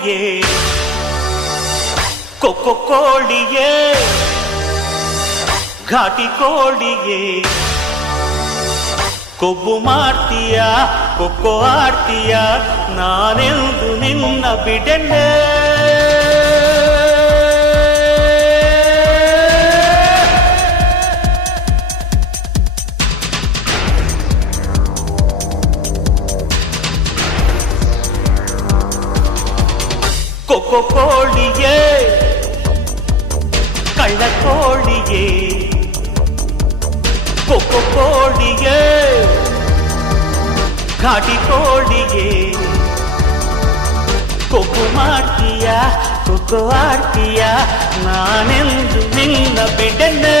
ಕೋಳಿಯೇ ಕೊಕ್ಕೊ ಕೋಳಿಯೇ ಘಾಟಿ ಕೋಳಿಯೇ ಕೊಬ್ಬು ಮಾಡ್ತೀಯ ಕೊಕ್ಕೊ ಆಡ್ತೀಯ ನಾನೆಂದು ನಿನ್ನ ಬಿಡೆನೆ ಕೊಕ್ಕೊ ಕೋಳಿಯೇ ಕಳ್ಳ ಕೋಳಿಯೇ ಕೊಕ್ಕೊ ಕೋಳಿಯೇ ಘಾಟಿ ಕೋಳಿಯೇ ಕೊಬ್ಬು ಮಾಡ್ತೀಯ ಕೊಕ್ಕೊ ಆಡ್ತೀಯ ನಾನೆಂದು ನಿನ್ನ ಬಿಡೆನೆ